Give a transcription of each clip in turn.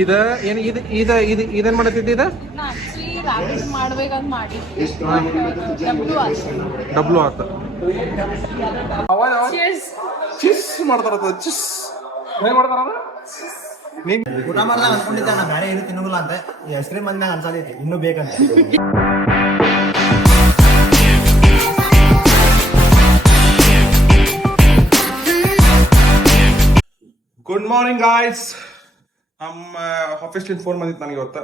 ಇದ ಏನು ಇದೇನ್ ಮಾಡತ್ತಿದ್ದ ಇದ ಡಬ್ಲು ಆತ ಚಿಸ್ ಮಾಡ್ತಾರ ಚಿಸ್ ಏನ್ ಮಾಡ್ತಾರ ಊಟ ಮಾಡ್ದಾಗ ಅನ್ಕೊಂಡಿದ್ದೆ ನಾ ಬೇರೆ ಏನು ತಿನ್ನೋಲ್ಲ ಅಂತ ಈ ಐಸ್ ಕ್ರೀಮ್ ಬಂದಾಗ ಅನ್ಸತೈತಿ ಇನ್ನೂ ಬೇಕಂತ. Good morning guys. ನಮ್ಮ ಆಫೀಸ್ಲಿಂದ ಫೋನ್ ಬಂದಿತ್ತು ನನಗೆ ಇವತ್ತು.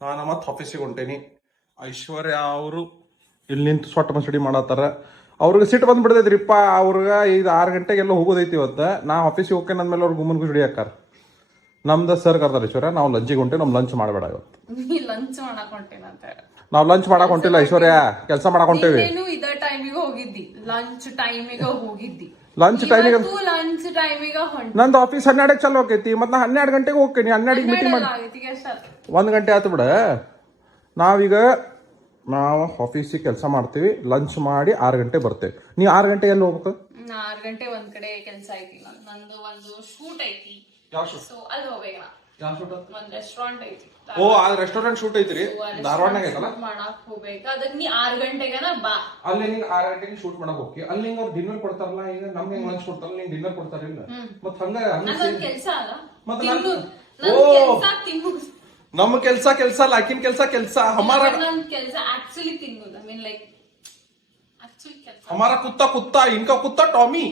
ನಾನು ಮತ್ತೆ ಆಫೀಸಿಗೆ ಹೊಂಟೇನಿ. ಐಶ್ವರ್ಯ ಅವರು ಇಲ್ಲಿ ನಿಂತು ಸೊಟ್ಟ ಮಸಡಿ ಮಾಡತ್ತಾರ. ಅವ್ರಿಗೆ ಸಿಟ್ಟು ಬಂದ್ಬಿಡ್ತೈತ್ರಿಪ್ಪ. ಅವ್ರಿಗೆ 6 ಗಂಟೆಗೆಲ್ಲ ಹೋಗೋದೈತಿ ಇವತ್ತು. ನಾ ಆಫೀಸಿಗೆ ಹೋಗ್ತೇನೆ ಅಂದ್ಮೇಲೆ ಅವ್ರು ಗುಮ್ಮನ್ ಗುಡಿ ಹಾಕಾರ. ನಮ್ದು ಸರ್ ಕರ್ದಾರ ಐಶ್ವರ್ಯ, ನಾವು ಲಂಚಿಗೆ ಹೊಂಟೇವಿ. ನಮ್ ಲಂಚ್ ಮಾಡಬೇಡ ಇವತ್ತು. ನಾವು ಲಂಚ್ ಮಾಡಕ್ ಹೊಂಟಿಲ್ಲ ಐಶ್ವರ್ಯ, ಕೆಲಸ ಮಾಡಕ್ ಹೊಂಟೇವಿ. ಲಂಚ್ ಟೈಮಿಗೆ ನಂದು ಆಫೀಸ್ 12ಕ್ಕೆ ಚಾಲು ಹೋಗೈತಿ. ಮತ್ತೆ ನಾ 12 ಗಂಟೆಗೆ ಹೋಗ್ತೀನಿ. 12ಗೆ ಮೀಟಿಂಗ್ ಮಾಡಿ 1 ಗಂಟೆ ಆಯ್ತು ಬಿಡ. ನಾವು ಆಫೀಸಿಗೆ ಕೆಲಸ ಮಾಡ್ತೀವಿ, ಲಂಚ್ ಮಾಡಿ 6 ಗಂಟೆ ಬರ್ತೇವೆ. ನೀ 6 ಗಂಟೆ ಎಲ್ಲಿ ಹೋಗ್ಬೇಕು? 6 ಗಂಟೆ ಒಂದ್ ಕಡೆ ಕೆಲಸ ಐತಿ. ನಂದು ಒಂದು ಶೂಟ್ ಐತಿ. ಸೊ ಅಲ್ಲಿ ಹೋಗ್ಬೇಕು. ಒಂದ್ ರೆಸ್ಟೋರೆಂಟ್ ಐತಿ. ಓ, ಆ ರೆಸ್ಟೋರೆಂಟ್ ಶೂಟ್ ಐತ್ರಿ ಧಾರವಾಡನಾಗ ಐತಲ್ಲ, ಮಾಡಕ್ ಹೋಗ್ಬೇಕು. ಅದಕ್ಕೆ ನೀ 6 ಗಂಟೆಗನ ಬಾ. ಅಲ್ಲಿ ನಿಂಗೆ 6 ಗಂಟೆಗೆ ಶೂಟ್ ಮಾಡಕ್ ಹೋಗಿ ಅಲ್ಲಿ ನಿಂಗೆ ಅವ್ರು ಡಿನ್ನರ್ ಕೊಡ್ತಾರಲ್ಲ. ಈಗ ನಮ್ಗೆ ಹೆಂಗ್ ಲಂಚ್ ಕೊಡ್ತಾರಲ್ಲ, ನಿಂಗೆ ಡಿನ್ನರ್ ಕೊಡ್ತಾರಿಲ್ಲ. ಮತ್ ಹಂಗ ಕೆಲ್ಸ ಅಲ್ಲ, ನಮ್ಮ ಕೆಲ್ಸ ಅಲ್ಲ, ಆಕಿನ ಕೆಲ್ಸ ಹಮಾರ ಕೆಲ್ಸ ಆಕ್ಚುಲಿ ತಿನ್ನೋದು. ಐ ಮೀನ್ ಲೈಕ್ ಆಕ್ಚುಲಿ ಕೆಲಸ. ಹಮಾರ ಕುತ್ತಾ ಇನ್ಕಾ ಕುತ್ತಾ ಟಾಮಿ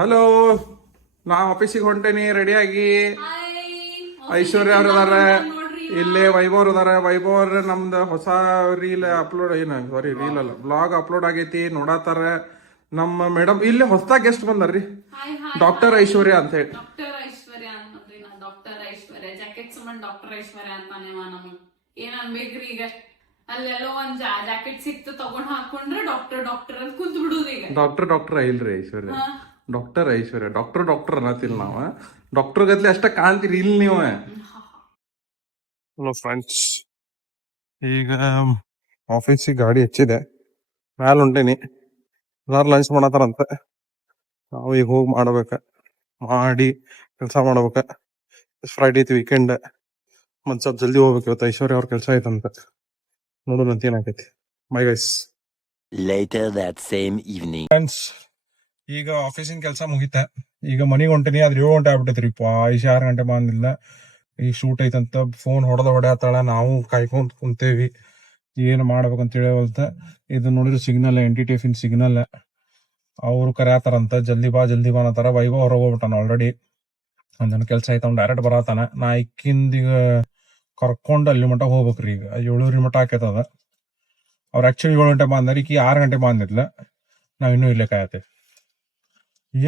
ಹಲೋ, ನಾ ಆಫೀಸಿಗೆ ಹೊಂಟೇನಿ ರೆಡಿಯಾಗಿ. ಐಶ್ವರ್ಯ ಅವ್ರ ಅದಾರ ಇಲ್ಲೇ, ವೈಭವ್ ಅವ್ರ ಅದಾರ. ವೈಭವ್ ಅವ್ರ ನಮ್ದು ಹೊಸ ರೀಲ್ ಅಪ್ಲೋಡ್ ರೀಲ್ ಅಲ್ಲ, ಬ್ಲಾಗ್ ಅಪ್ಲೋಡ್ ಆಗೈತಿ, ನೋಡತ್ತಾರ. ನಮ್ಮ ಮೇಡಮ್ ಇಲ್ಲಿ ಹೊಸದಾಗಿ ಗೆಸ್ಟ್ ಬಂದಾರ್ರಿ, ಡಾಕ್ಟರ್ ಐಶ್ವರ್ಯ ಅಂತ ಹೇಳಿ. ಡಾಕ್ಟರ್ ಐಶ್ವರ್ಯ ಅಂತಂದ್ರಿ, ನಾ ಡಾಕ್ಟರ್ ಐಶ್ವರ್ಯ ಜಾಕೆಟ್ ಸುಮ್ಮನೆ ಡಾಕ್ಟರ್ ಐಶ್ವರ್ಯ ಅಂತಾನೆ ನಮಗ್ ಏನ್ ಅನ್ಬೇಕ್ರಿ. ಈಗ ಅಲ್ಲೆಲ್ಲೋ ಒಂದ್ ಜಾಕೆಟ್ ಸಿಕ್ತು ತಗೊಂಡ್ ಹಾಕೊಂಡ್ರೆ ಡಾಕ್ಟರ್ ಅಂತ ಕುಂತ್ ಬಿಡುದು. ಈಗ ಡಾಕ್ಟರ್ ಇಲ್ರಿ ಐಶ್ವರ್ಯ, ಡಾಕ್ಟರ್ ಐಶ್ವರ್ಯ. ಡಾಕ್ಟರ್ ಅನ್ನತಿಲ್ ನಾವ. ಡಾಕ್ಟರ್ ಗತ್ಲೆ ಅಷ್ಟ ಕಾಣ್ತೀರಿ ಇಲ್ಲಿ ನೀವು. ಹಲೋ ಫ್ರೆಂಡ್ಸ್, ಈಗ ಆಫೀಸಿಗೆ ಗಾಡಿ ಹಚ್ಚಿದೆ, ಮ್ಯಾಲ ಹೊಂಟೇನಿ. ಎಲ್ಲಾರು ಲಂಚ್ ಮಾಡತ್ತಾರಂತ. ನಾವು ಈಗ ಹೋಗಿ ಮಾಡಿ ಕೆಲಸ ಮಾಡ್ಬೇಕ. ಫ್ರೈಡೇ ಐತಿ, ವೀಕೆಂಡ್. ಮತ್ ಸ್ವಲ್ಪ ಜಲ್ದಿ ಹೋಗ್ಬೇಕು ಇವತ್ತು. ಐಶ್ವರ್ಯ ಅವ್ರ ಕೆಲಸ ಐತಂತ, ನೋಡೋಣ ಅಂತ ಏನಾಗೈತಿ. Bye guys. Later that same evening. Friends, ಈಗ ಆಫೀಸಿನ ಕೆಲಸ ಮುಗಿತ. ಈಗ ಮನೆಗೆ ಹೊಂಟೇನಿ. ಆದ್ರೆ 7 ಗಂಟೆ ಆಗ್ಬಿಟ್ಟೈತ್ರಿಪ್ಪ. 6 ಗಂಟೆ ಬಂದಿಲ್ಲ. ಈಗ ಶೂಟ್ ಐತಂತ ಫೋನ್ ಹೊಡೆಯತ್ತಾಳ. ನಾವು ಕಾಯ್ಕೊಂತ ಕುಂತೇವಿ, ಏನ್ ಮಾಡ್ಬೇಕಂತ ತಿಳಿಯವಲ್ತ. ಇದು ನೋಡಿದ್ರೆ ಸಿಗ್ನಲ್, NTTF ಸಿಗ್ನಲ್. ಅವ್ರು ಕರೆಯತಾರಂತ, ಜಲ್ದಿ ಬಾ ಅನ್ನತಾರ. ವೈಭವ್ ಹೊರಗೆ ಹೋಗ್ಬಿಟ್ಟಾನ ಆಲ್ರೆಡಿ. ಒಂದ್ ಕೆಲಸ ಐತ, ಅವ್ನು ಡೈರೆಕ್ಟ್ ಬರತಾನ. ನಾ ಇಕ್ಕಿಂದ ಈಗ ಕರ್ಕೊಂಡು ಅಲ್ಲಿ ಮಠ ಹೋಗ್ಬೇಕ್ರಿ. ಈಗ 7 ಮಠ ಆಕೈತದ. ಅವ್ರ ಆಕ್ಚುಲಿ 7 ಗಂಟೆ ಬಂದಾರ, ಈಕಿ 6 ಗಂಟೆ ಬಂದಿದ್ಲ. ನಾವ್ ಇನ್ನೂ ಇಲ್ಲೇ ಕಾಯತ್ತೇವೆ.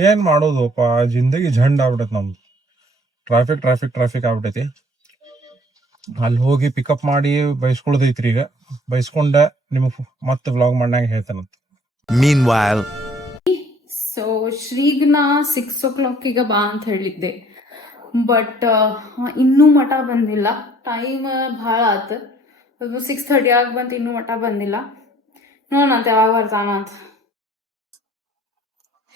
ಏನ್ ಮಾಡೋದಪ್ಪ, ಜಿಂದಗಿ ಝಂಡ್ ಆಗ್ಬಿಟ್ಟೈತಿ ನಮ್ದು. ಟ್ರಾಫಿಕ್ ಆಗ್ಬಿಟ್ಟೈತಿ. ಅಲ್ಲಿ ಹೋಗಿ ಪಿಕಪ್ ಮಾಡಿ ಬೈಸ್ಕೊಳ್ದೈತ್ರಿ. ಈಗ ಬೈಸ್ಕೊಂಡ ನಿಮಗ್ ಮತ್ತೆ ವ್ಲಾಗ್ ಮಾಡ್ನಾಗ ಹೇಳ್ತಾನಂತ. Meanwhile, ಸೊ ಶ್ರೀಗ್ನ 6 o'clock ಬಾ ಅಂತ ಹೇಳಿದ್ದೆ, ಬಟ್ ಇನ್ನೂ ಮಠ ಬಂದಿಲ್ಲ. ಟೈಮ್ ಭಾಳ ಆತ. 6:30 ಆಗಿ ಬಂತು, ಇನ್ನೂ ಮಠ ಬಂದಿಲ್ಲ. ನೋಡೋಣ ಯಾವಾಗ ಬರ್ತಾನ ಅಂತ.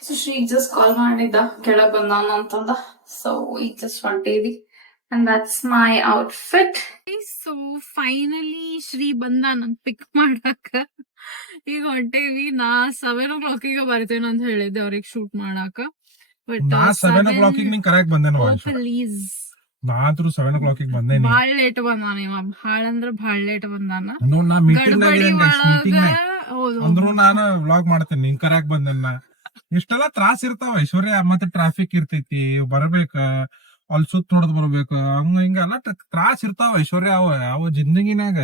ಸೊ ಶ್ರೀಗ್ ಜಸ್ಟ್ ಕಾಲ್ ಮಾಡಿದ್ದ, ಕೆಳಗ್ ಬಂದಾನ ಅಂತಂದ. ಸೊ ಈಗ ಜಸ್ಟ್ ಹೊಂಟೇವಿ. And that's my outfit. So finally Shri ಬಂದ ನನ್ ಪಿಕ್ ಮಾಡಾಕ. ಈಗ ಹೊಂಟೇವಿ. ನಾ 7 o'clock ಬರ್ತೇನೆ ಅಂತ ಹೇಳಿದ್ದೆ ಅವ್ರಿಗೆ ಶೂಟ್ ಮಾಡಾಕ. ಬಟ್ 7 o'clock ನಿಂಗೆ ಕರೆಕ್ಟ್ ಬಂದೇನು? Please, ನಾತ್ರು 7 o'clock ಬಂದೇನಿ. ಭಾಳ ಲೇಟ್ ಬಂದಾನ ಇವ. ಭಾಳ ಅಂದ್ರ ಭಾಳ ಲೇಟ್ ಬಂದಾನ. ನಾ ಮೀಟಿಂಗ್ ಅಂದ್ರು ನಾನು ವ್ಲಾಗ್ ಮಾಡ್ತೇನೆ. ನಿಂಗ್ ಕರೆಕ್ಟ್ ಬಂದೇನ. ಇಷ್ಟೆಲ್ಲ ತ್ರಾಸ ಇರ್ತಾವ ಐಶ್ವರ್ಯ. ಮತ್ತೆ ಟ್ರಾಫಿಕ್ ಇರ್ತೈತಿ, ಬರ್ಬೇಕ, ಅಲ್ಲಿ ಸುತ್ತ ಹೊಡೆದ್ ಬರ್ಬೇಕು, ಹಂಗ ಹಿಂಗೆಲ್ಲ ತ್ರಾಸ ಇರ್ತಾವ ಐಶ್ವರ್ಯ. ಅವ ಜಿಂದಗಿನಾಗ.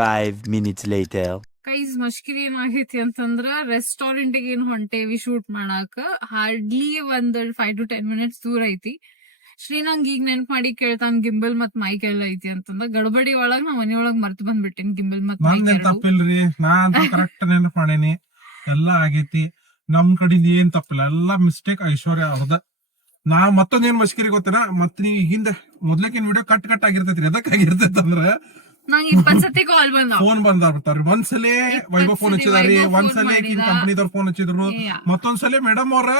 5 minutes later. ಕೈಸ್ ಮಷ್ಕಿರಿ ಏನಾಗೈತಿ ಅಂತಂದ್ರ, ರೆಸ್ಟೋರೆಂಟ್ ಏನ್ ಹೊಂಟೇವಿ ಶೂಟ್ ಮಾಡಾಕ. ಹಾರ್ಡ್ಲಿ ಒಂದ್ 5 to 10 minutes ದೂರ ಐತಿ. ಶ್ರೀ ನಂಗ್ ಈಗ ನೆನ್ಪ್ ಮಾಡಿ ಕೇಳ್ತಾನ ಗಿಂಬಲ್ ಮತ್ ಮೈಕ್ ಎಲ್ಲ ಐತಿ ಅಂತಂದ. ಗಡಬಡಿ ಒಳಗ್ ನಾ ಮನಿಯೊಳಗ್ ಮರ್ತ್ ಬಂದ್ಬಿಟ್ಟೇನಿ ಗಿಂಬಲ್ ಮತ್ ಮೈಕ್. ತಪ್ಪಿಲ್ರಿ, ನಾ ಅಂತ ಕರೆಕ್ಟ್ ನೆನಪ್ ಮಾಡೇನಿ. ಎಲ್ಲಾ ಆಗೈತಿ, ನಮ್ ಕಡಿಂದ ಏನ್ ತಪ್ಪಿಲ್ಲ, ಎಲ್ಲಾ ಮಿಸ್ಟೇಕ್ ಐಶ್ವರ್ಯ ಅವ್ರದ. ನಾ ಮತ್ತೊಂದೇನ್ ಮಷ್ಕಿರಿ ಗೊತ್ತೇನ, ಮತ್ ನೀವ್ ಹಿಂದೆ ಮೊದ್ಲಕಿನ್ ವಿಡಿಯೋ ಕಟ್ ಆಗಿರ್ತೈತ್ರಿ. ಎದಕ್ ಆಗಿರ್ತೈತಿ ಅಂದ್ರ ನಂಗೆ 20 ಸತಿ ಕಾಲ್ ಬಂದ. ಫೋನ್ ಬಂದಾರ್ತಾರ. ಒಂದ್ಸಲಿ ವೈಭವ್ ಫೋನ್ ಹಚ್ಚಿದಾರಿ, ಒಂದ್ಸಲಿ ಕಂಪನಿದವ್ರ ಫೋನ್ ಹಚ್ಚಿದ್ರು, ಮತ್ತೊಂದ್ಸಲಿ ಮೇಡಮ್ ಅವ್ರ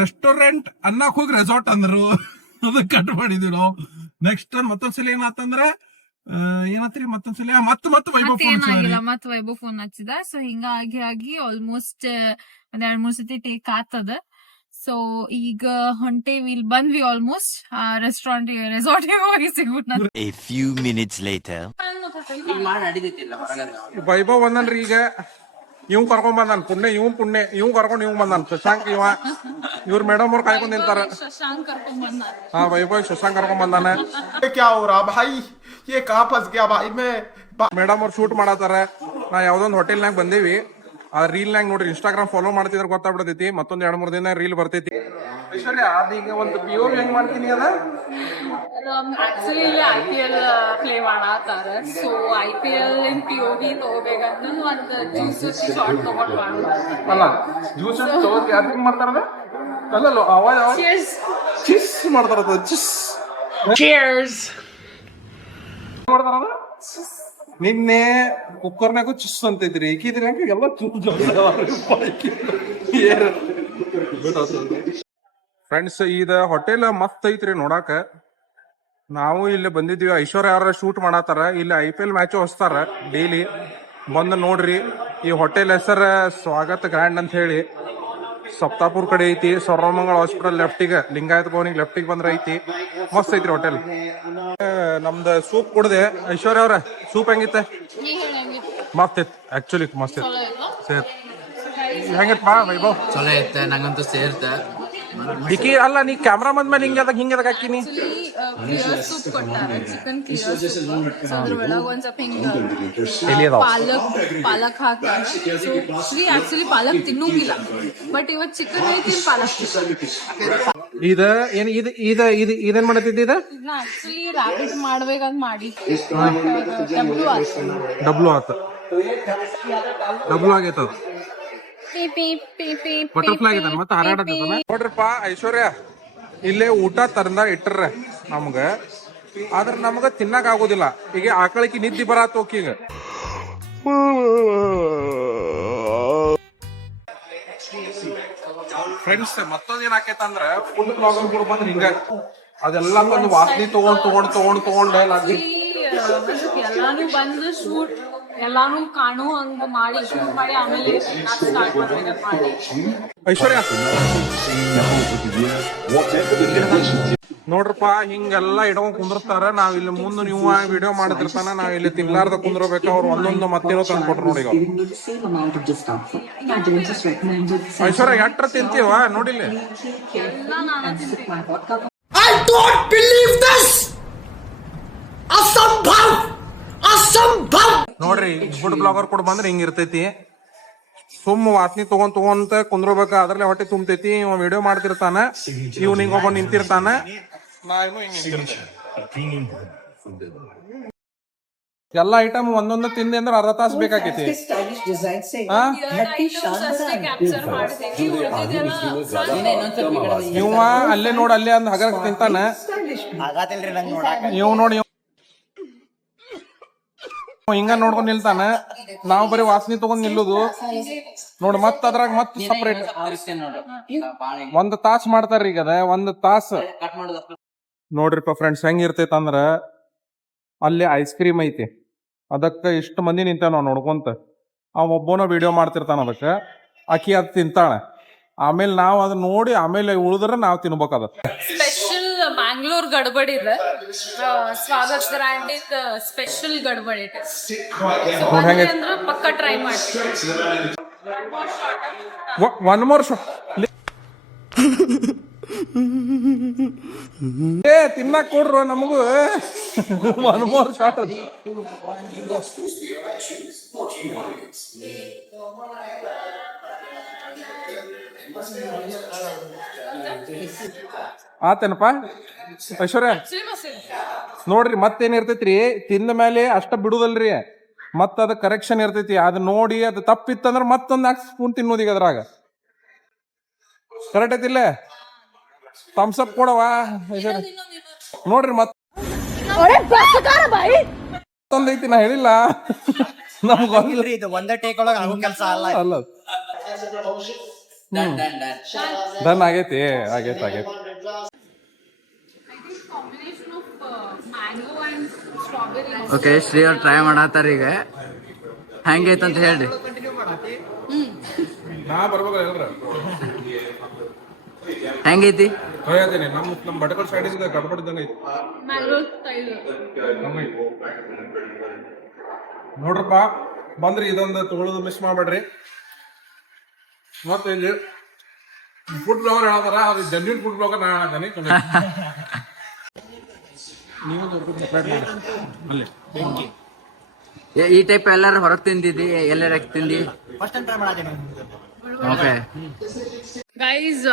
ರೆಸ್ಟೋರೆಂಟ್ ಅನ್ನಕ್ ಹೋಗಿ ರೆಸಾರ್ಟ್ ಅಂದ್ರು. ಅದು ಕಟ್ ಮಾಡಿದ್ವಿ ನಾವು. ನೆಕ್ಸ್ಟ್ ಮತ್ತೊಂದ್ಸಲಿ ಏನಾತಂದ್ರ ಏನತ್ರಿ ಮತ್ತೊಂದ್ಸಲಿ ಮತ್ತೆ ವೈಭವ್ ಫೋನ್ ಹಚ್ಚಿದಾರಿ. ಮತ್ ವೈಭವ್ ಫೋನ್ ಹಚ್ಚಿದ. ಸೊ ಹಿಂಗಾಗಿ ಆಲ್ಮೋಸ್ಟ್ ಒಂದ್ 2-3 ಸತಿ ಟೇಕ್ ಆಗ್ತದ. ಸೊ ಈಗ ಹೊಂಟೇವಿ, ಇಲ್ಲಿ ಬಂದ್ವಿ ಆಲ್ಮೋಸ್ಟ್ ರೆಸ್ಟೋರೆಂಟ್ ರೆಸಾರ್ಟ್ ಹೋಗಿ ಸಿಗ್ಬಿಟ್ಟು. A few minutes later. Vaibhav ಬಂದನ್ರಿ ಈಗ. ಇವ್ ಕರ್ಕೊಂಡ್ ಬಂದಾನ ಪುಣ್ಯ ಇವ್ ಕರ್ಕೊಂಡ್ ಇವ್ ಬಂದಾನ ಶಶಾಂಕ್. ಇವ್ರ ಮೇಡಮ್ ಅವ್ರ ಕಾಯ್ಕೊಂಡ್ ನಿಂತಾರ. ಶಶಾಂಕ್ ಕರ್ಕೊಂಡ್ ಬಂದ. ಹಾ ವೈಭವ್ ಶಶಾಂಕ್ ಕರ್ಕೊಂಡ್ ಬಂದಾನ. ಮೇಡಮ್ ಅವ್ರು ಶೂಟ್ ಮಾಡತ್ತಾರ. ನಾ ಯಾವ್ದೊಂದ್ ಹೋಟೆಲ್ನಾಗ ಬಂದೇವಿ. ಆ ರೀಲ್ನಾಗ ನೋಡ್ರಿ, ಇನ್ಸ್ಟಾಗ್ರಾಮ್ ಫಾಲೋ ಮಾಡ್ತಿದ್ರ ಗೊತ್ತಾಗ್ಬಿಡ್ತೈತಿ. ಮತ್ತೊಂದ್ 2-3 ದಿನ ರೀಲ್ ಬರ್ತೈತಿ. ಐಶ್ವರ್ಯ ಅದೀಗ ಒಂದು POV ಹೆಂಗ್ ಮಾಡ್ತೀನಿ ಅದ ಆಕ್ಚುಲಿ ಇಲ್ಲಿ IPL ಪ್ಲೇ ಮಾಡತ್ತಾರ. ಸೊ IPL ಇನ್ POV ತಗೋಬೇಕಂದ್ರೆ ಒಂದ್ ಜ್ಯೂಸ್ ಶಾರ್ಟ್ ತಗೊಂಡ್ ಮಾಡೋದು. ಅಲ್ಲ ಜ್ಯೂಸ್ ತಗೋತಿ ಯಾಕೆ ಮಾಡ್ತಾರದ ಅಲ್ಲಲ್ಲ ಅವಾಜ್ ಚಿಸ್ ಮಾಡ್ತಾರದ. ಚಿಯರ್ಸ್ ಮಾಡ್ತಾರದ. ನಿನ್ನೆ ಕುಕ್ಕರ್ನಾಗೂ ಚಿಸ್ ಅಂತೈತ್ರಿ. ಈಕಿದ್ರಿ ಹಂಗ ಎಲ್ಲ ಫ್ರೆಂಡ್ಸ್, ಇದ ಹೋಟೆಲ್ ಮಸ್ತ್ ಐತ್ರಿ ನೋಡಾಕ. ನಾವು ಇಲ್ಲಿ ಬಂದಿದ್ವಿ. ಐಶ್ವರ್ಯ ಯಾರ ಶೂಟ್ ಮಾಡತ್ತಾರ. ಇಲ್ಲಿ IPL ಮ್ಯಾಚ್ ಹೊಸ್ತಾರ ಡೈಲಿ. ಬಂದು ನೋಡ್ರಿ. ಈ ಹೋಟೆಲ್ ಹೆಸರ ಸ್ವಾಗತ್ ಗ್ರ್ಯಾಂಡ್ ಅಂತ ಹೇಳಿ ಸಪ್ತಾಪುರ್ ಕಡೆ ಐತಿ. ಸರ್ವಮಂಗಳ ಹಾಸ್ಪಿಟಲ್ ಲೆಫ್ಟಿಗೆ, ಲಿಂಗಾಯತ್ ಭವನಿಗೆ ಲೆಫ್ಟಿಗೆ ಬಂದ್ರ ಐತಿ. ಮಸ್ತ್ ಐತ್ರಿ ಹೋಟೆಲ್. ನಮ್ದು ಸೂಪ್ ಕುಡ್ದೆ. ಐಶ್ವರ್ಯ ಅವ್ರ ಸೂಪ್ ಹೆಂಗಿತ್ತ? ಮಸ್ತ್ ಇತ್ತು ಆಕ್ಚುಲಿ, ಮಸ್ತ್ ಇತ್ತು. ಹೆಂಗಿತ್ ಬಾ ವೈಭವ್? ಚಲೋ ಐತೆ, ನಂಗಂತೂ ಸೇರ್ತ. ಇಕಿ ಅಲ್ಲ, ನೀ ಕ್ಯಾಮ್ರಾ ಬಂದ ಮೇಲೆ ಹಿಂಗದಾಗ ಹಾಕಿನಿ. ಸೂಪ್ ಕೊಟ್ಟಾರ, ಚಿಕನ್ ಕ್ಲಿಯರ್ ಸೂಪ್. ಅದ್ರ ಒಳಗ ಒಂದ್ ಸ್ವಲ್ಪ ಪಾಲಕ್ ಹಾಕ್ತಾರ. ಸೊ ಶ್ರೀ ಆಕ್ಚುಲಿ ಪಾಲಕ್ ತಿನ್ನೋಗಿಲ್ಲ, ಬಟ್ ಇವತ್ ಚಿಕನ್ ಐತಿ, ಪಾಲಕ್ ಇದ ಏನ್ ಇದೇನ್ ಮಾಡತ್ತಿದ್ದ? ಇದನ್ನ ಆಕ್ಚುಲಿ ರ್ಯಾಪಿಡ್ ಮಾಡ್ಬೇಕಂತ ಮಾಡಿ ಡಬ್ಲು ಆಗೈತ. ಬಟರ್ಫ್ಲೈ ಆಗೈತ ಮತ್ತೆ ಹಾರಾಡತ್ತ. ನೋಡ್ರಪ್ಪ ಐಶ್ವರ್ಯ, ಇಲ್ಲೇ ಊಟ ತರಂದ ಇಟ್ಟರ ನಮ್ಗ, ಆದ್ರ ನಮ್ಗ ತಿನ್ನಕ್ ಆಗೋದಿಲ್ಲ. ಈಗ ಆಕಳಿಗೆ ನಿದ್ದಿ ಬರತ್ತೋಕ್. ಈಗ ಫ್ರೆಂಡ್ಸ್ ಮತ್ತೊಂದ್ ಏನ್ ಆಕೈತ ಅಂದ್ರ, ಫುಡ್ ಬ್ಲಾಗರ್ ಬಂದ್ರ ಹಿಂಗ ಅದೆಲ್ಲ ಒಂದು ವಾಸನೆ ತಗೊಂಡ್ ಎಲ್ಲಾನು ಬಂದು ಶೂಟ್ ಎಲ್ಲಾನು ಕಾಣು ಹಂಗ ಮಾಡಿ ಶೂಟ್ ಮಾಡಿ ಆಮೇಲೆ ಸ್ಟಾರ್ಟ್ ಮಾಡ್ಬೇಕಂತ ಮಾಡಿ. ಐಶ್ವರ್ಯ ನೋಡ್ರಪ್ಪ, ಹಿಂಗೆಲ್ಲಾ ಇಟ್ಕೊಂಡ್ ಕುಂದಿರ್ತಾರ. ನಾವ್ ಇಲ್ಲಿ ಮುಂದೆ ನೀವು ವಿಡಿಯೋ ಮಾಡ್ತಿರ್ತಾನ, ನಾವ್ ಇಲ್ಲಿ ತಿನ್ಲಾರ್ದ ಕುಂದ್ರಬೇಕ. ಅವ್ರು ಒಂದೊಂದು ಮತ್ತೇನೋ ತಂದ್ ಕೊಟ್ರು ನೋಡಿ. ಐಶ್ವರ್ಯ ಎಟ್ರ ತಿಂತೀವ ನೋಡಿಲ್ಲ. I don't believe this! Asambhav! Asambhav! ನೋಡ್ರಿ, ಫುಡ್ ಬ್ಲಾಗರ್ ಕೂಡ ಬಂದ್ರೆ ಹಿಂಗ ಇರ್ತೈತಿ. ಸುಮ್ ವಾಸನಿ ತಗೊಂತ ಕುಂದ್ರಬೇಕ, ಅದ್ರಲ್ಲೇ ಹೊಟ್ಟೆ ತುಂಬತೈತಿ. ಇವ ವಿಡಿಯೋ ಮಾಡ್ತಿರ್ತಾನ, ಇವ್ ನಿಂಗೊಬ್ಬ ನಿಂತಿರ್ತಾನ, ನಾವೇನು ಹಿಂಗ್ ನಿಂತಿರ್ತಾನೆ. ಎಲ್ಲಾ ಐಟಮ್ ಒಂದೊಂದು ತಿಂದೆ ಅಂದ್ರೆ ಅರ್ಧ ತಾಸು ಬೇಕಾಕೈತಿ. ಇವ ಅಲ್ಲೇ ನೋಡ್, ಅಲ್ಲೇ ಅಂದ್ ಹಗರ ತಿಂತಾನ. ಇವ್ ನೋಡಿ ಹಿಂಗ ನೋಡ್ಕೊಂಡ್ ನಿಲ್ತಾನ. ನಾವ್ ಬರೀ ವಾಸನಿ ತಗೊಂಡ್ ನಿಲ್ಲುದು ನೋಡ್. ಮತ್ ಅದ್ರಾಗ ಮತ್ ಸಪ್ರೇಟ್ 1 ತಾಸ್ ಮಾಡ್ತಾರ. ಈಗ ಅದ 1 ತಾಸ್ ನೋಡ್ರಿಪ್ಪ ಫ್ರೆಂಡ್ಸ್, ಹೆಂಗ್ ಇರ್ತೈತ ಅಂದ್ರ, ಅಲ್ಲಿ ಐಸ್ ಕ್ರೀಮ್ ಐತಿ. ಅದಕ್ಕ ಇಷ್ಟು ಮಂದಿ ನಿಂತೇವ್ ನಾವ್ ನೋಡ್ಕೊಂತ. ಅವ್ ಒಬ್ಬನ ವಿಡಿಯೋ ಮಾಡ್ತಿರ್ತಾನ. ಅದಕ್ಕ ಆಕಿ ಅದ್ ತಿಂತಾಳ. ಆಮೇಲೆ ನಾವ್ ಅದ್ ನೋಡಿ ಆಮೇಲೆ ಉಳಿದ್ರ ನಾವ್ ತಿನ್ಬೇಕದ. ಸ್ಪೆಷಲ್ ಮ್ಯಾಂಗ್ಳೂರ್ ಗಡ್ಬಡಿ ಇದೆ, ಸ್ವಾಗತ್ ಗ್ರ್ಯಾಂಡ್ ಇದ್ ಸ್ಪೆಷಲ್ ಗಡ್ಬಡಿ ಇದೆ. ಅಂದ್ರೆ ಪಕ್ಕ ಟ್ರೈ ಮಾಡ್ತೀವಿ. ಒನ್ ಮೋರ್ ತಿನ್ನಕ್ ಕೊಡ್ರು ನಮಗೂ. 1 ಮೋರ್ ಶಾಟ್. ಆತೇನಪ್ಪ ಐಶ್ವರ್ಯ? ನೋಡ್ರಿ ಮತ್ತೇನ್ ಇರ್ತೈತ್ರಿ, ತಿಂದ ಮೇಲೆ ಅಷ್ಟ ಬಿಡುದಲ್ರಿ, ಮತ್ತ ಅದ ಕರೆಕ್ಷನ್ ಇರ್ತೈತಿ. ಅದ್ ನೋಡಿ ಅದು ತಪ್ಪಿತ್ತಂದ್ರ ಮತ್ತೊಂದ್ 4 ಸ್ಪೂನ್ ತಿನ್ನೋದು. ಈಗ ಅದ್ರಾಗ ಕರೆಕ್ಟ್ ಐತಿಲ್ಲ? ಥಮ್ಸ್ ಅಪ್ ಕೊಡವಾ ನೋಡ್ರಿ. ಮತ್ ತಂದೈತಿ ನಾ ಹೇಳಿಲ್ಲ ನಮ್ಗ ಇಲ್ರಿ ಇದು ಒಂದೇ ಟೇಕ್ ಒಳಗ ಆಗೋ ಕೆಲಸ ಅಲ್ಲ ಅಲ್ಲ ಡನ್ ಆಗೈತಿ ಆಗೈತಿ ಆಗೈತಿ ಓಕೆ ಶ್ರೀ ಅವ್ರು ಟ್ರೈ ಮಾಡತ್ತಾರ ಈಗ ಹೆಂಗೈತೆ ಅಂತ ಹೇಳ್ರಿ. ನಾ ಬರ್ಬೇಕಲ್ಲ ಎಲ್ರ ಹೆಂಗೈತಿ? ಹೇಳ್ತೀನಿ ನಮ್ಮ ಬಟಕಲ್ ಸೈಡ್ ಇದೆ ಕಡ್ಬಡ್ದಂಗ ಐತಿ ನೋಡ್ರಪ್ಪ ಬಂದ್ರಿ ಇದೊಂದು ತಗೊಳ್ಳೋದು ಮಿಸ್ ಮಾಡ್ಬೇಡ್ರಿ. ಮತ್ತೆ ಇಲ್ಲಿ ಫುಡ್ ಬ್ಲಾಗರ್ ಹೇಳ್ತಾರ ಅದು ಜೆನ್ಯೂನ್ ಫುಡ್ ಬ್ಲಾಗರ್ ನಾ ಹೇಳ್ತೀನಿ. ನೀವು ಅಲ್ಲಿ ಈ ಟೈಪ್ ಎಲ್ಲಾರು ಹೊರಗೆ ತಿಂದಿದ್ದಿ ಎಲ್ಲಾರ ತಿಂದಿ? ಫಸ್ಟ್ ಟೈಮ್ ಟ್ರೈ ಮಾಡಾತೀನಿ. ಓಕೆ ಗೈಸ್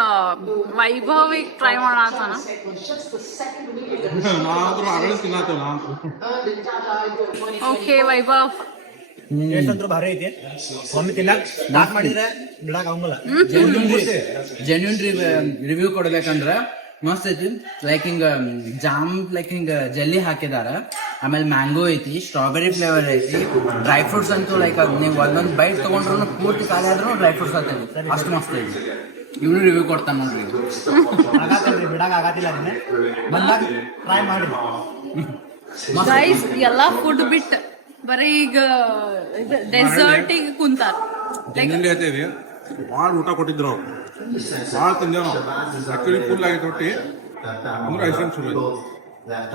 ವೈಭವ್ ಟ್ರೈ ಮಾಡತ್ತಾನ. ನಾವಂತೂ ಆಗಲೇ ತಿನ್ನತ್ತೇವ ನಾವಂತೂ. ಓಕೆ ವೈಭವ್ ಟೇಸ್ಟ್ ಅಂತೂ ಭಾರಿ ಐತಿ. ಒಮ್ಮೆ ತಿನ್ನಕ್ ಸ್ಟಾರ್ಟ್ ಮಾಡಿದ್ರೆ ಬಿಡಕ್ ಆಗಂಗಿಲ್ಲ. ಜೆನ್ಯೂನ್ ರಿವ್ಯೂ ಕೊಡ್ಬೇಕಂದ್ರ ಮಸ್ತ್ ಐತಿ. ಲೈಕ್ ಹಿಂಗ ಜಾಮ್ ಲೈಕ್ ಹಿಂಗ ಜೆಲ್ಲಿ ಹಾಕಿದಾರ. ಆಮೇಲೆ ಮ್ಯಾಂಗೋ ಐತಿ, ಸ್ಟ್ರಾಬೆರಿ ಫ್ಲೇವರ್ ಐತಿ, ಡ್ರೈ ಫ್ರೂಟ್ಸ್ ಅಂತೂ ಲೈಕ್ ನೀವು ಒಂದೊಂದು ಬೈಟ್ ತಗೊಂಡ್ರು ಪೂರ್ತಿ ಖಾಲಿ ಆದ್ರೂ ಡ್ರೈ ಫ್ರೂಟ್ಸ್ ಆಗ್ತೈತಿ. ಅಷ್ಟು ಮಸ್ತ್ ಐತಿ. ಇವನು ರಿವ್ಯೂ ಕೊಡ್ತಾನ ನೋಡ್ರಿ. ಆಗತ್ತಿಲ್ರಿ ಬಿಡಕ್ ಆಗತ್ತಿಲ್ಲ ಅದನ್ನೇ ಬಂದಾಗ ಟ್ರೈ ಮಾಡಿ. ಗೈಸ್ ಎಲ್ಲಾ ಫುಡ್ ಬಿಟ್ ಬರೀ ಈಗ ಡೆಸರ್ಟ್ ಕುಂತಾರ. ಜೆನ್ಯೂನ್ಲಿ ಐತಿ. ಭಾಳ ಊಟ ಕೊಟ್ಟಿದ್ರು ನಾವು, ಭಾಳ ತಿಂದೇವ್ ನಾವು. ಆಕ್ಚುಲಿ ಫುಲ್ ಆಗೈತೆ ಹೊಟ್ಟಿ ಅಂದ್ರೆ ಐಸ್ ಕ್ರೀಮ್ ಚಲೋ ಐತಿ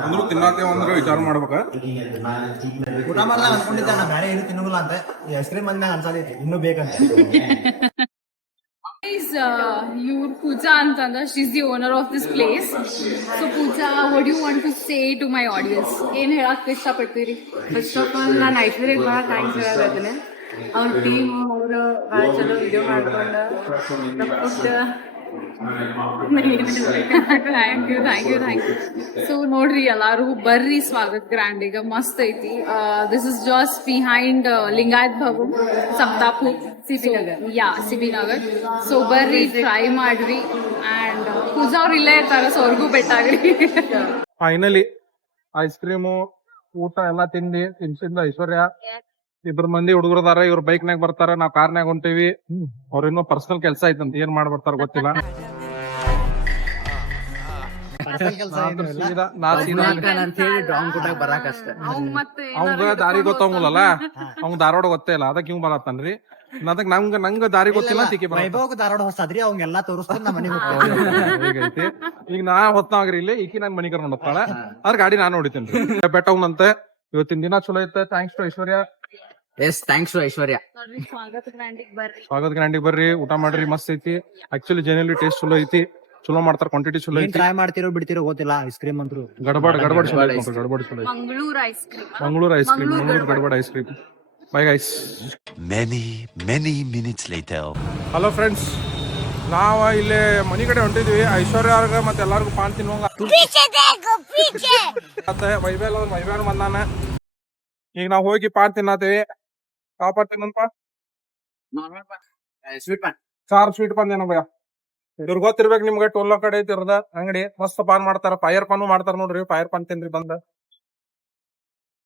ಅಂದ್ರೂ ತಿನ್ನತ್ತೇವ ಅಂದ್ರೆ ವಿಚಾರ ಮಾಡ್ಬೇಕ. ಊಟ ಮಾಡ್ದಾಗ ಅನ್ಕೊಂಡಿದ್ದೆ ನಾ ಬೇರೆ ಏನು ತಿನ್ನೋಲ್ಲ ಅಂತ. ಈ ಐಸ್ ಕ್ರೀಮ್ ಬಂದಾಗ ಅನ್ಸಲೈತಿ ಇನ್ನೂ ಬೇಕಂತ. ಇವ್ರ ಪೂಜಾ ಅಂತಂದ್ರ she is the owner of this place. So Pooja, what you want to say to my audience? ಏನ್ ಹೇಳಕ್ ಇಷ್ಟಪಡ್ತೀರಿ? ಫಸ್ಟ್ ಆಫ್ ಆಲ್ ನಾನು ಐಶ್ವರ್ಯಗೆ ಭಾಳ ಥ್ಯಾಂಕ್ಸ್ ಹೇಳಕತ್ತೀನಿ. ಅವ್ರ ಟೀಮ್ ಅವರು ಭಾಳ ಚಲೋ ವಿಡಿಯೋ ಮಾಡ್ಕೊಂಡು food thank you thank you thank you. So ನೋಡ್ರಿ ಎಲ್ಲಾರು ಬರ್ರಿ ಸ್ವಾಗತ್ ಗ್ರ್ಯಾಂಡ್ ಈಗ ಮಸ್ತ್ ಐತಿ. This is just behind Lingayat Bhavan Saptapur CB Nagar. So ಬರ್ರಿ ಟ್ರೈ ಮಾಡ್ರಿ. ಅಂಡ್ ಪೂಜಾ ಅವ್ರು ಇಲ್ಲೇ ಇರ್ತಾರ, ಸೊ ಅವ್ರಿಗೂ ಬೆಟ್ಟಾಗ್ರಿ. ಫೈನಲಿ ಐಸ್ ಕ್ರೀಮು ಊಟ ಎಲ್ಲಾ ತಿನ್ಸಿಂದ ಐಶ್ವರ್ಯ ಇಬ್ರು ಮಂದಿ ಹುಡುಗರದಾರ. ಇವ್ರ ಬೈಕ್ನಾಗ ಬರ್ತಾರ, ನಾವ್ ಕಾರ್ನಾಗ ಹೊಂಟೇವಿ. ಅವ್ರ ಇನ್ನೂ ಪರ್ಸನಲ್ ಕೆಲ್ಸ ಐತಂತ ಏನ್ ಮಾಡ್ಬರ್ತಾರ ಗೊತ್ತಿಲ್ಲ. ಅವಂಗ ದಾರಿ ಗೊತ್ತಂಗಿಲ್ಲಲ್ಲ, ಅವ್ನ ಧಾರವಾಡ ಗೊತ್ತೇ ಇಲ್ಲ, ಅದಕ್ಕೆ ಇವ್ ಬರತ್ತಾನ್ರಿ. ಅದಕ್ಕೆ ನಂಗ ದಾರಿ ಗೊತ್ತಿಲ್ಲ. ತಿಕ್ಕಿ ವೈಭವ್ ಧಾರವಾಡ ಹೊಸದ್ರಿ ಅವಂಗೆಲ್ಲಾ ತೋರಿಸ್ಕೊಂಡು ನಮ್ಮ ಮನೆಗೆ ಹೋಗ್ತೇವೆ. ಈಗೈತಿ ಈಗ ನಾ ಹೊತ್ತಾಗ್ರಿ ಇಲ್ಲಿ ಈಕಿ ನಂಗ್ ಮನಿ ಕರ್ಕೊಂಡ್ ಹೋಗ್ತಾಳ. ಅದ್ರ ಗಾಡಿ ನಾನ್ ನೋಡಿತೇನ್ರಿ. ಬೆಟ್ಟವ್ನಂತೆ ಇವತ್ತಿನ ದಿನ ಚಲೋ ಐತೆ. Thanks to Aishwarya. Yes thanks to Aishwarya. Swagath ಗ್ರ್ಯಾಂಡಿಗೆ ಬರ್ರಿ, ಸ್ವಾಗತ್ ಗ್ರ್ಯಾಂಡಿಗೆ ಬರ್ರಿ, ಊಟ ಮಾಡ್ರಿ. ಮಸ್ತ್ ಐತಿ. ಆಕ್ಚುಲಿ ಜನರಲಿ ಟೇಸ್ಟ್ ಚಲೋ ಐತಿ, ಚಲೋ ಮಾಡ್ತಾರ, ಕ್ವಾಂಟಿಟಿ ಚಲೋ ಐತಿ. ಟ್ರೈ ಮಾಡ್ತಿರೋ ಬಿಡ್ತಿರೋ ಗೊತ್ತಿಲ್ಲ. ಐಸ್ ಕ್ರೀಮ್ ಅಂತೂ ಗಡಬಡ್ ಚಲೋ ಐತಿ. ಗಡಬಡ್ ಚಲೋ ಐತಿ. Mangaluru ice cream, Mangaluru ice cream, Mangaluru gadbad ice cream. Bye guys. Many minutes later. Hello friends, ನಾವ ಇಲ್ಲಿ ಮನಿ ಕಡೆ ಹೊಂಟಿದ್ವಿ. ಐಶ್ವರ್ಯ ಅವ್ರಿಗೆ ಮತ್ತೆ ಎಲ್ಲಾರ್ಗು ಪಾನ್ ತಿನ್ನುವಂಗ ಮತ್ತೆ ವೈಭವ್ ಬಂದಾನ. ಈಗ ನಾವ್ ಹೋಗಿ ಪಾನ್ ತಿನ್ನತೇವಿ. ಯಾವ ಪಾನ್ ತಿನ್ನಪ್ಪ? ಸಾರ್ ಸ್ವೀಟ್ ಪಾನ್ ಏನೋ ಭಯ. ಇವ್ರ ಗೊತ್ತಿರ್ಬೇಕು ನಿಮ್ಗೆ. ಟೋಲ್ ಕಡೆ ಐತಿ ಇರದ ಅಂಗಡಿ, ಮಸ್ತ್ ಪಾನ್ ಮಾಡ್ತಾರ. ಫೈರ್ ಪಾನು ಮಾಡ್ತಾರ ನೋಡ್ರಿ. ಫೈರ್ ಪಾನ್ ತಿನ್ರಿ ಬಂದ.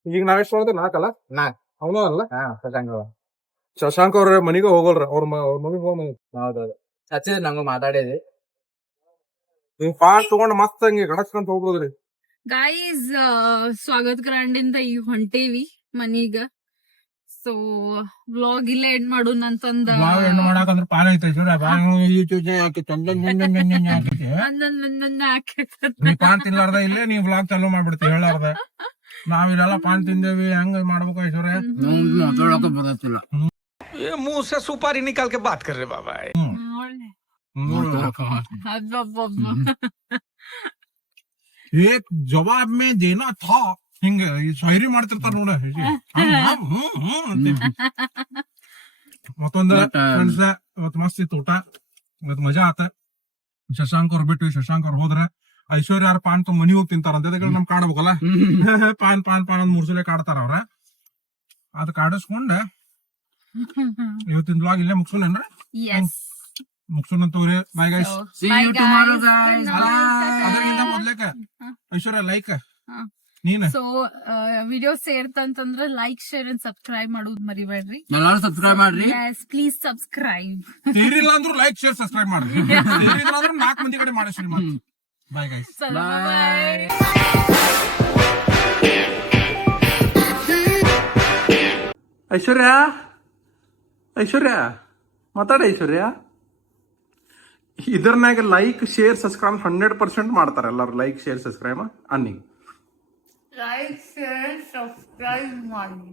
ಈಗ ನಾವೆಷ್ಟು ನೋಡಿದ್ರಿ? ನಾಲ್ಕಲ್ಲ, ಅವನು ಅಲ್ಲ ಶಶಾಂಕ್ ಅವ್ರ ಮನಿಗೆ ಹೋಗಲ್ರ. ಅವ್ರ ಮನಿಗೆ ಹೌದೌದು ಹಚ್ಚಿದ್ರಿ ನಂಗೂ ಮಾತಾಡಿದ್ರಿ. ನೀವು ಪಾನ್ ತಗೊಂಡ್ ಮಸ್ತ್ ಹಂಗೆ ಗಣಸ್ಕೊಂತ ಹೋಗ್ಬೋದ್ರಿ. ಗೈಸ್ ಸ್ವಾಗತ್ ಗ್ರ್ಯಾಂಡ್ ಇಂದ ಈಗ ಹೊಂಟೇವಿ ಮನೀಗ. ಸೊ ವ್ಲಾಗ್ ಇಲ್ಲೇ ಎಂಡ್ ಮಾಡೋಣ ಅಂತಂದ. ಹೆಣ್ಣು ಮಾಡಾಕಂದ್ರ ಪಾನ್ ಐತೆ ಪಾನ್ ತಿನ್ಲಾರ್ದ ಇಲ್ಲೇ ನೀವು ವ್ಲಾಗ್ ಚಾಲೂ ಮಾಡ್ಬಿಡ್ತೀವಿ ಹೇಳಾರ್ದ. ನಾವಿಲ್ಲೆಲ್ಲ ಪಾನ್ ತಿಂದೇವಿ, ಹೆಂಗ ಮಾಡ್ಬೇಕು ಐಶ್ವರ್ಯ? ಮಾತಾಡೋಕೆ ಬರತ್ತಿಲ್ಲ. मुंह से सुपारी निकाल के बात कर रहे बाबा. एक जवाब में देना था. ಹಿಂಗ ಶಾಯರಿ ಮಾಡ್ತಿರ್ತಾರ ನೋಡ. ಮತ್ತೊಂದ ಫ್ರೆಂಡ್ಸ್ ಇವತ್ತು ಮಸ್ತ್ ಇತ್ತು ಊಟ. ಇವತ್ತು ಮಜಾ ಆತ. ಶಶಾಂಕ್ ಅವ್ರು ಬಿಟ್ಟು ಶಶಾಂಕ್ ಅವ್ರು ಹೋದ್ರ ಐಶ್ವರ್ಯ ಅವ್ರ ಪಾನ್ ತುಂಬ ಮನಿ ಹೋಗಿ ತಿಂತಾರಂತ. ನಮ್ ಕಾಡ್ಬೇಕಲ್ಲ, ಪಾನ್ ಪಾನ್ ಪಾನ್ ಅಂದ್ 3 ಸಲ ಕಾಡ್ತಾರ ಅವ್ರ. ಅದ್ ಕಾಡಿಸ್ಕೊಂಡ ಇವತ್ತಿನ ಬ್ಲಾಗ್ ಇಲ್ಲೇ ಮುಗ್ಸೋಣ. ಮುಗ್ಸೋಣ ತಗೋರಿ. Bye guys. See you tomorrow guys. ಅದಕ್ಕಿಂತ ಮೊದ್ಲೇಕ ಐಶ್ವರ್ಯ ಲೈಕ್ ನೀನು ಸೊ ವಿಡಿಯೋ ಸೇರ್ತಂತಂದ್ರ ಲೈಕ್ ಶೇರ್ ಅಂಡ್ ಸಬ್ಸ್ಕ್ರೈಬ್ ಮಾಡೋದು ಮರಿಬೇಡ್ರಿ. ಎಲ್ಲಾರು ಸಬ್ಸ್ಕ್ರೈಬ್ ಮಾಡ್ರಿ. Please subscribe. ಸೇರಿಲ್ಲ ಅಂದ್ರೂ ಲೈಕ್ ಶೇರ್ ಸಬ್ಸ್ಕ್ರೈಬ್ ಮಾಡ್ರಿ. ಸೇರಿಲ್ಲ ಅಂದ್ರೂ 4 ಮಂದಿ ಕಡೆ ಮಾಡಿ ಶುರು ಮಾಡಿ. Bye guys. ಬಾಯ್. ಐಶ್ವರ್ಯ ಮಾತಾಡ ಐಶ್ವರ್ಯ. ಇದರ್ನಾಗ ಲೈಕ್ ಶೇರ್ ಸಬ್ಸ್ಕ್ರೈಬ್ 100% ಮಾಡ್ತಾರೆ ಎಲ್ಲರೂ. ಲೈಕ್ ಶೇರ್ ಸಬ್ಸ್ಕ್ರೈಬ್ ಅನ್ನಿ. ಲೈಕ್ ಶೇರ್ ಸಬ್ಸ್ಕ್ರೈಬ್ ಮಾಡಿ.